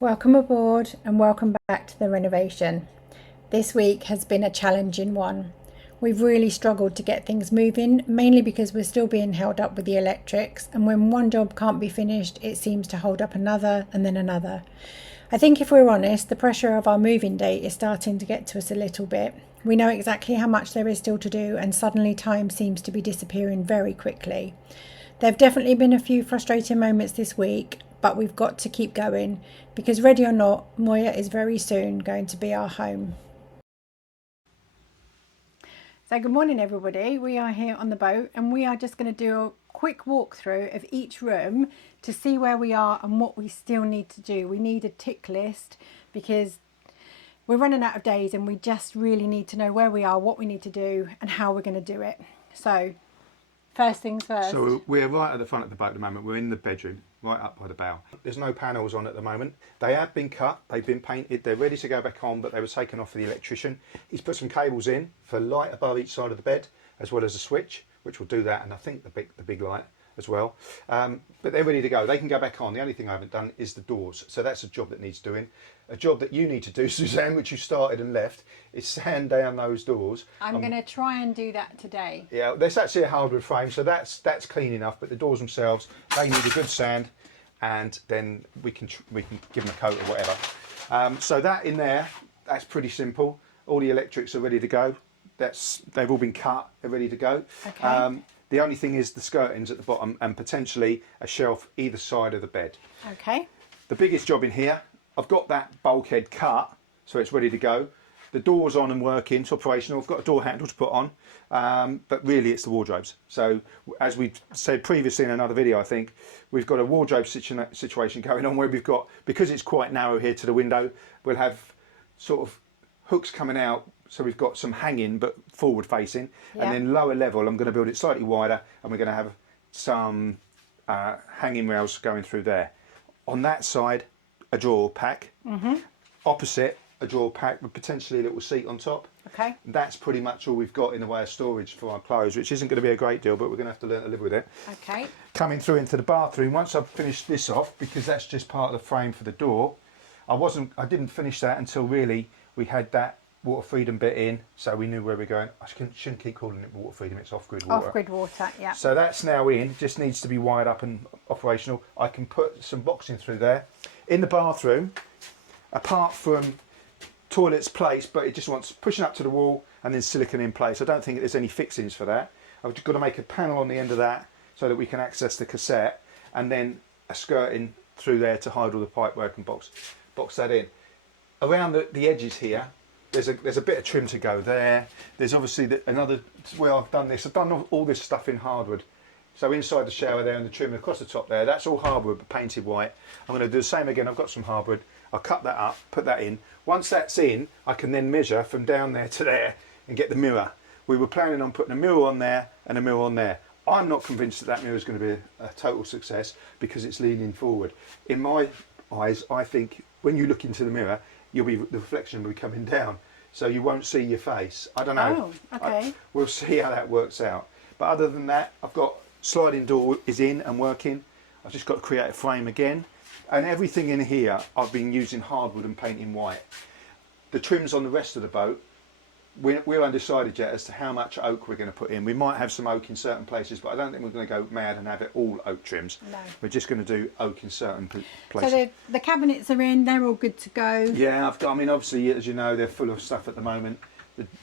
Welcome aboard and welcome back to the renovation. This week has been a challenging one. We've really struggled to get things moving, mainly because we're still being held up with the electrics, and when one job can't be finished, it seems to hold up another and then another. I think if we're honest, the pressure of our moving date is starting to get to us a little bit. We know exactly how much there is still to do, and suddenly time seems to be disappearing very quickly. There have definitely been a few frustrating moments this week, but we've got to keep going because, ready or not, Moya is very soon going to be our home. So good morning everybody, we are here on the boat and we are just going to do a quick walkthrough of each room to see where we are and what we still need to do. We need a tick list because we're running out of days and we just really need to know where we are, what we need to do and how we're going to do it. So first things first. So we're right at the front of the boat at the moment. We're in the bedroom, right up by the bow. There's no panels on at the moment. They have been cut, they've been painted, they're ready to go back on, but they were taken off for the electrician. He's put some cables in for light above each side of the bed, as well as a switch, which will do that, and I think the big light as well. But they're ready to go. They can go back on. The only thing I haven't done is the doors. So that's a job that needs doing. A job that you need to do, Suzanne, which you started and left, is sand down those doors. I'm going to try and do that today. Yeah, there's actually a hardwood frame, so that's clean enough. But the doors themselves, they need a good sand, and then we can give them a coat or whatever. So that in there, that's pretty simple. All the electrics are ready to go. They've all been cut. They're ready to go. Okay. The only thing is the skirtings at the bottom and potentially a shelf either side of the bed. Okay. The biggest job in here, I've got that bulkhead cut, so it's ready to go. The door's on and working, it's operational. I've got a door handle to put on, but really it's the wardrobes. So as we said previously in another video, I think, we've got a wardrobe situation going on where we've got, because it's quite narrow here to the window, we'll have sort of hooks coming out. So we've got some hanging but forward facing, and then lower level I'm going to build it slightly wider, and we're going to have some hanging rails going through there. On that side, a drawer pack. Opposite, a drawer pack with potentially a little seat on top. Okay. That's pretty much all we've got in the way of storage for our clothes, which isn't going to be a great deal, but we're going to have to learn to live with it. Okay. Coming through into the bathroom, once I've finished this off, because that's just part of the frame for the door, I didn't finish that until really we had that water freedom bit in, so we knew where we're going. I shouldn't keep calling it water freedom, it's off-grid water. Off-grid water, yeah. So that's now in, just needs to be wired up and operational. I can put some boxing through there. In the bathroom, apart from toilets placed, but it just wants pushing up to the wall and then silicone in place. I don't think there's any fixings for that. I've just got to make a panel on the end of that so that we can access the cassette, and then a skirting through there to hide all the pipework and box that in. Around the edges here, there's a bit of trim to go there. There's obviously another where I've done this. I've done all this stuff in hardwood. So inside the shower there and the trim across the top there, that's all hardwood but painted white. I'm going to do the same again. I've got some hardwood. I'll cut that up, put that in. Once that's in, I can then measure from down there to there and get the mirror. We were planning on putting a mirror on there and a mirror on there. I'm not convinced that mirror is going to be a total success because it's leaning forward. In my eyes, I think when you look into the mirror, the reflection will be coming down, so you won't see your face. I don't know. Oh, okay. We'll see how that works out. But other than that, I've got sliding door is in and working. I've just got to create a frame again, and everything in here I've been using hardwood and painting white. The trims on the rest of the boat, we're undecided yet as to how much oak we're going to put in. We might have some oak in certain places, but I don't think we're going to go mad and have it all oak trims. No. We're just going to do oak in certain places. So the cabinets are in, they're all good to go. Yeah, I mean, obviously, as you know, they're full of stuff at the moment.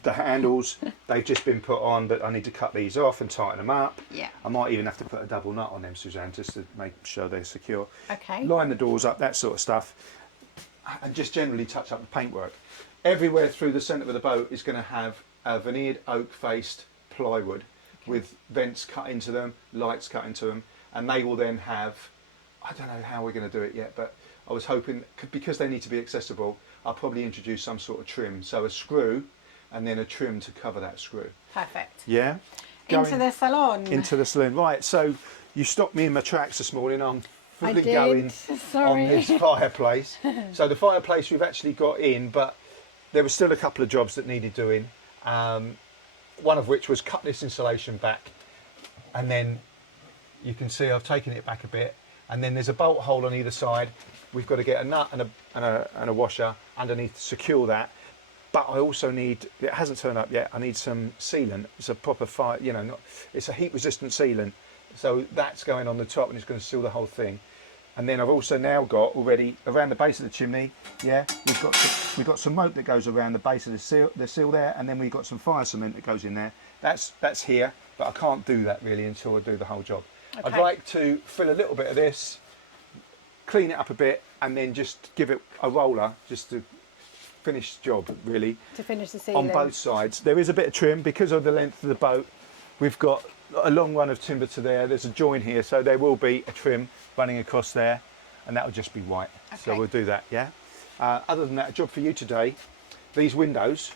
The handles, they've just been put on, but I need to cut these off and tighten them up. Yeah. I might even have to put a double nut on them, Suzanne, just to make sure they're secure. Okay. Line the doors up, that sort of stuff. And just generally touch up the paintwork. Everywhere through the centre of the boat is going to have a veneered oak-faced plywood with vents cut into them, lights cut into them, and they will then have, I don't know how we're going to do it yet, but I was hoping, because they need to be accessible, I'll probably introduce some sort of trim. So a screw and then a trim to cover that screw. Perfect. Yeah? Into the salon. Into the saloon. Right, so you stopped me in my tracks this morning. I'm fully did. going Sorry. on this fireplace. So the fireplace we've actually got in, but there were still a couple of jobs that needed doing. One of which was cut this insulation back, and then you can see I've taken it back a bit, and then there's a bolt hole on either side we've got to get a nut and a washer underneath to secure that. But I also need, it hasn't turned up yet, I need some sealant. It's a proper fire, you know, it's a heat resistant sealant. So that's going on the top and it's going to seal the whole thing. And then I've also now got already around the base of the chimney, yeah, we've got some rope that goes around the base of the seal there, and then we've got some fire cement that goes in there. That's here, but I can't do that really until I do the whole job. Okay. I'd like to fill a little bit of this, clean it up a bit, and then just give it a roller just to finish the job really. To finish the ceiling. On both sides. There is a bit of trim because of the length of the boat. We've got a long run of timber to there. There's a join here, so there will be a trim running across there, and that will just be white. Okay. So we'll do that, yeah. Other than that, a job for you today. These windows,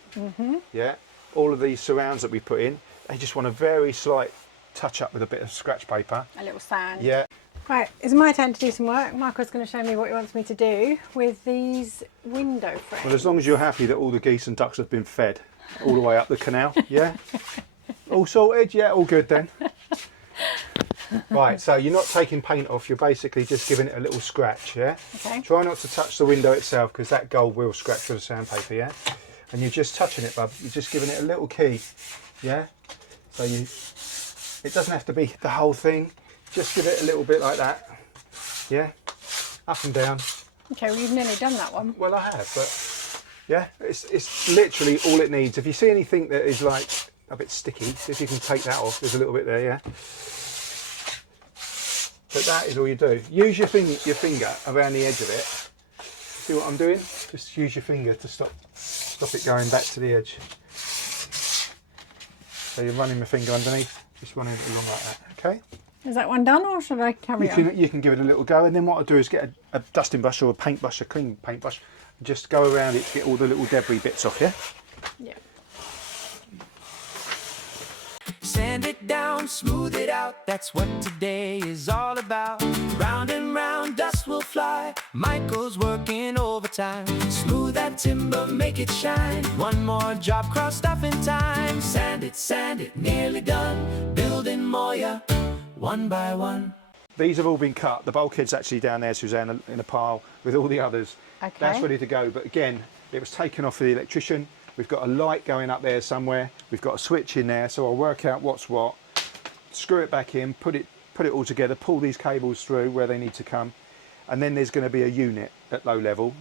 yeah, all of these surrounds that we put in, they just want a very slight touch up with a bit of scratch paper. A little sand. Yeah. Right, it's my turn to do some work. Michael's going to show me what he wants me to do with these window frames. Well, as long as you're happy that all the geese and ducks have been fed all the way up the canal, yeah? All sorted? Yeah, all good then. Right, so you're not taking paint off, you're basically just giving it a little scratch, yeah? Okay. Try not to touch the window itself because that gold will scratch with the sandpaper, yeah? And you're just touching it, bub. You're just giving it a little key, yeah? So it doesn't have to be the whole thing. Just give it a little bit like that, yeah? Up and down. Okay, well you've nearly done that one. Well, I have, but yeah, it's literally all it needs. If you see anything that is like a bit sticky, see if you can take that off. There's a little bit there, yeah? But that is all you do. Use your finger around the edge of it. See what I'm doing? Just use your finger to stop it going back to the edge. So you're running the finger underneath, just running it along like that, okay? Is that one done, or should I carry on? You can give it a little go, and then what I'll do is get a dusting brush or a paint brush, a clean paint brush, and just go around it to get all the little debris bits off, yeah? Yeah. Sand it down, smooth it out, that's what today is all about. Round and round, dust will fly, Michael's working overtime. Smooth that timber, make it shine. One more job crossed off in time. Sand it, nearly done. Building Moya, one by one. These have all been cut. The bulkhead's actually down there, Suzanne, in a pile with all the others. Okay. That's ready to go, but again, it was taken off for the electrician. We've got a light going up there somewhere. We've got a switch in there, so I'll work out what's what, screw it back in, put it all together, pull these cables through where they need to come, and then there's going to be a unit at low level.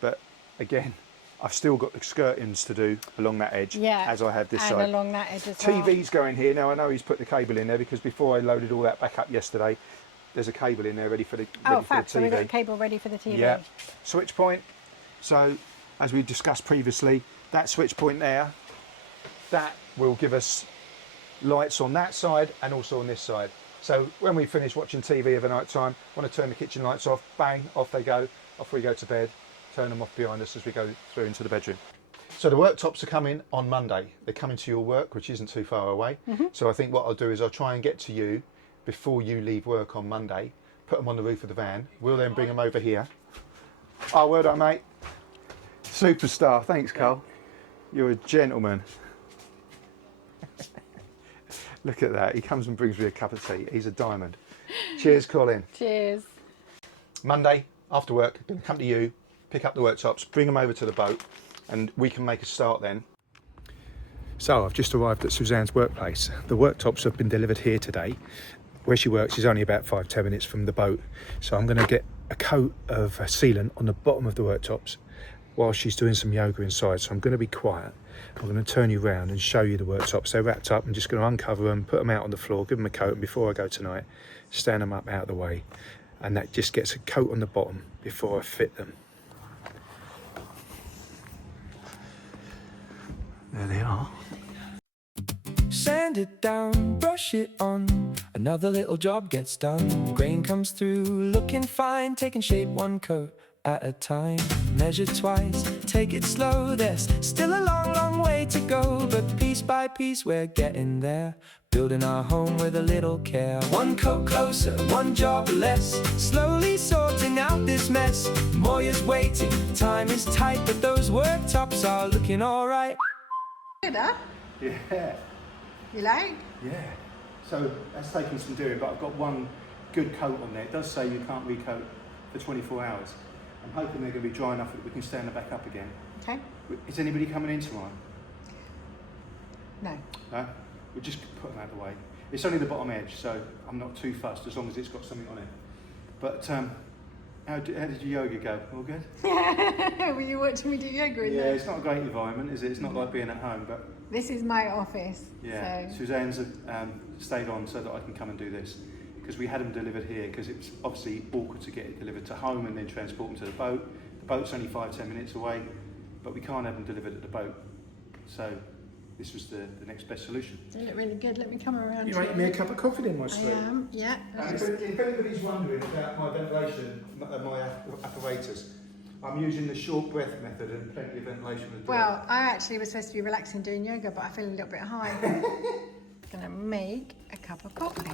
But again, I've still got the skirtings to do along that edge, as I have this side. And along that edge as well. TV's going here. Now I know he's put the cable in there because before I loaded all that back up yesterday, there's a cable in there ready for the TV. So we've got a cable ready for the TV. Yeah. Switch point. So as we discussed previously, that switch point there, that will give us lights on that side and also on this side. So when we finish watching TV of a night time, want to turn the kitchen lights off, bang, off they go, off we go to bed, turn them off behind us as we go through into the bedroom. So the worktops are coming on Monday. They're coming to your work, which isn't too far away. So I think what I'll do is I'll try and get to you before you leave work on Monday, put them on the roof of the van. We'll then bring them over here. Oh, well done, mate. Superstar. Thanks, Carl. You're a gentleman. Look at that. He comes and brings me a cup of tea. He's a diamond. Cheers, Colin. Cheers. Monday, after work, going to come to you, pick up the worktops, bring them over to the boat, and we can make a start then. So I've just arrived at Suzanne's workplace. The worktops have been delivered here today. Where she works is only about 5-10 minutes from the boat. So I'm going to get a coat of sealant on the bottom of the worktops while she's doing some yoga inside. So I'm going to be quiet. I'm going to turn you around and show you the worktops. They're wrapped up. I'm just going to uncover them, put them out on the floor, give them a coat, and before I go tonight, stand them up out of the way. And that just gets a coat on the bottom before I fit them. There they are. Sand it down, brush it on, another little job gets done. Grain comes through, looking fine, taking shape one coat at a time. Measure twice, take it slow, there's still a long, long way to go, but piece by piece we're getting there, building our home with a little care. One coat closer, one job less, slowly sorting out this mess. Moya's waiting, time is tight, but those worktops are looking alright. Huh? Yeah. You like? Yeah. So that's taking some doing, but I've got one good coat on there. It does say you can't recoat for 24 hours. I'm hoping they're going to be dry enough that we can stand them back up again. Okay. Is anybody coming in tomorrow? No. No? We'll just put them out of the way. It's only the bottom edge, so I'm not too fussed as long as it's got something on it. But how did your yoga go? All good? Were you watching me do yoga? Yeah, it's not a great environment, is it? It's not like being at home, but... This is my office. Yeah, so. Suzanne's stayed on so that I can come and do this. Because we had them delivered here, because it was obviously awkward to get it delivered to home and then transport them to the boat. The boat's only 5-10 minutes away, but we can't have them delivered at the boat. So this was the next best solution. They look really good. Let me come around. You make me a cup of coffee then, my I sweet. am, yeah. If anybody's wondering about my ventilation, my apparatus, I'm using the short breath method and plenty of ventilation. Well, I actually was supposed to be relaxing doing yoga, but I feel a little bit high. Gonna make a cup of coffee.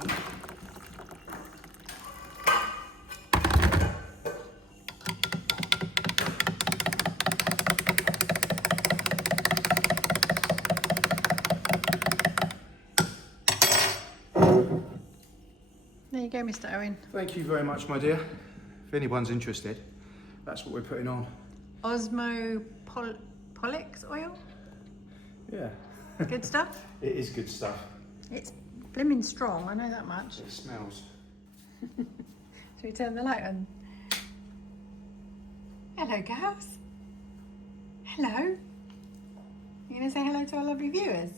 There you go, Mr. Owen. Thank you very much, my dear. If anyone's interested, that's what we're putting on. Osmopolix oil? Yeah. Good stuff? It is good stuff. It's blimmin' strong, I know that much. It smells. Should we turn the light on? Hello, girls. Hello. You gonna say hello to our lovely viewers?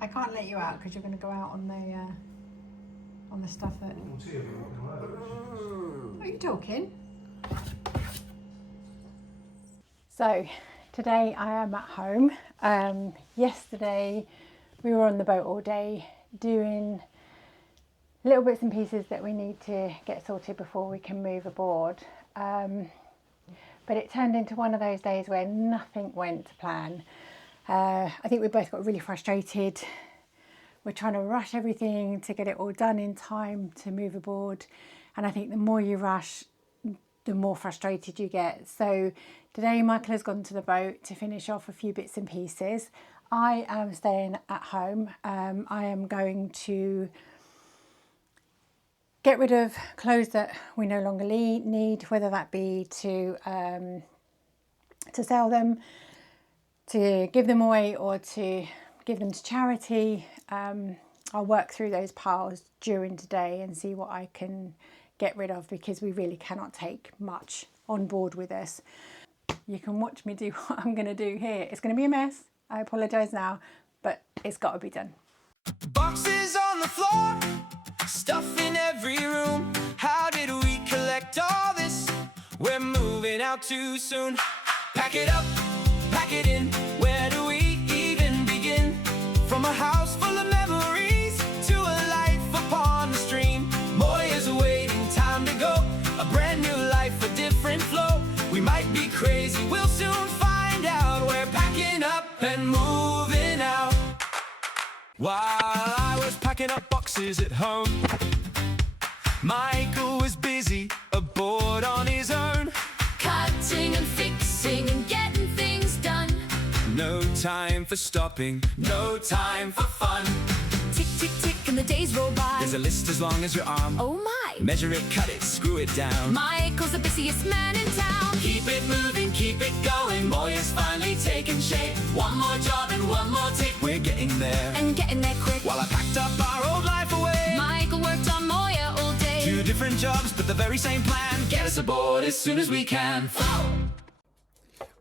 I can't let you out because you're gonna go out on the stuff that... Are you talking? So, today I am at home. Yesterday we were on the boat all day doing little bits and pieces that we need to get sorted before we can move aboard. But it turned into one of those days where nothing went to plan. I think we both got really frustrated. We're trying to rush everything to get it all done in time to move aboard. And I think the more you rush, the more frustrated you get. So today Michael has gone to the boat to finish off a few bits and pieces. I am staying at home. I am going to get rid of clothes that we no longer need, whether that be to sell them, to give them away, or to give them to charity. I'll work through those piles during today and see what I can get rid of, because we really cannot take much on board with us. You can watch me do what I'm going to do here. It's going to be a mess. I apologise now, but it's got to be done. Boxes on the floor, stuff in every room. How did we collect all this? We're moving out too soon. Pack it up, pack it in. Where do we even begin? From a house full of memories to a life upon the stream. Moya's waiting, time to go. A brand new life, a different flow. We might be crazy, we'll soon find out. We're packing up and moving out. While I was packing up boxes at home, Michael was busy aboard on his own, cutting and fixing and getting things done. no time for stopping, no time for fun. Tick, tick, tick, and the days roll by. There's a list as long as your arm. Oh my! Measure it, cut it, screw it down. Michael's the busiest man in town. Keep it moving, keep it going. Moya's finally taking shape. One more job and one more tick. We're getting there. And getting there quick. While I packed up our old life away, Michael worked on Moya all day. 2 different jobs, but the very same plan. Get us aboard as soon as we can.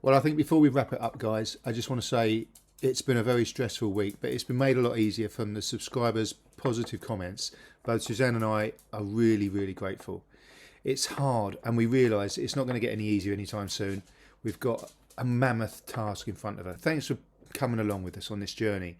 Well, I think before we wrap it up, guys, I just want to say it's been a very stressful week, but it's been made a lot easier from the subscribers' positive comments. Both Suzanne and I are really, really grateful. It's hard, and we realise it's not going to get any easier anytime soon. We've got a mammoth task in front of us. Thanks for coming along with us on this journey.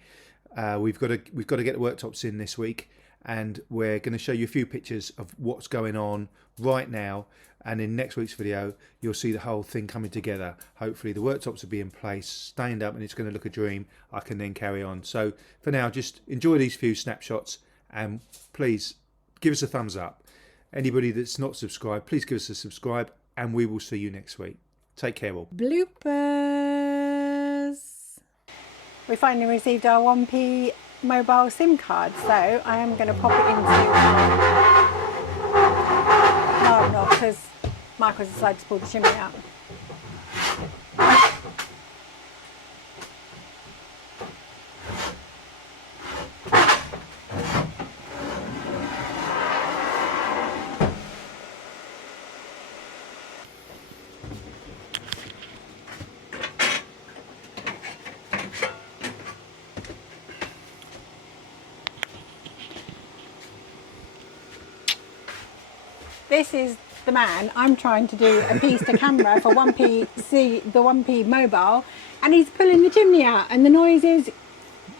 We've got to get the worktops in this week, and we're going to show you a few pictures of what's going on right now. And in next week's video, you'll see the whole thing coming together. Hopefully the worktops will be in place, stained up, and it's going to look a dream. I can then carry on. So for now, just enjoy these few snapshots, and please give us a thumbs up. Anybody that's not subscribed, please give us a subscribe, and we will see you next week. Take care all. Bloopers. We finally received our 1p mobile SIM card, so I am going to pop it into... No, I'm not, because Michael's decided to pull the chimney out. This is the man. I'm trying to do a piece to camera for 1PC, the 1P mobile, and he's pulling the chimney out, and the noise is,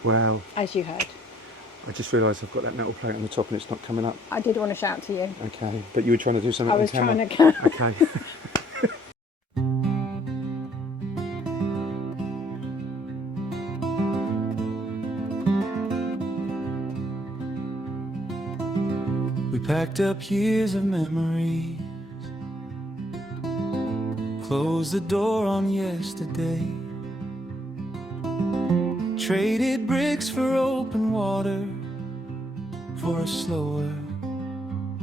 Wow. as you heard. I just realised I've got that metal plate on the top and it's not coming up. I did want to shout to you. Okay, but you were trying to do something I on was camera. trying to. Okay. We packed up years of memories, closed the door on yesterday, traded bricks for open water, for a slower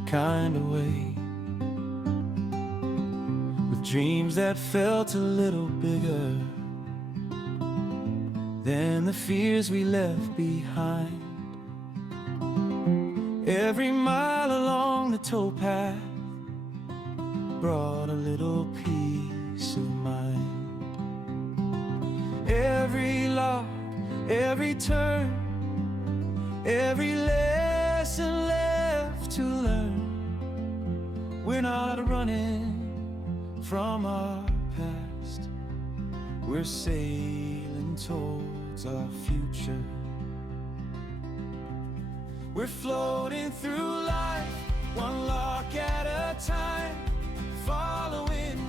kind of way, with dreams that felt a little bigger than the fears we left behind. Every mile along the towpath brought a little peace of mind. Every lock, every turn, every lesson left to learn. We're not running from our past, we're sailing towards our future. We're floating through life, one lock at a time, following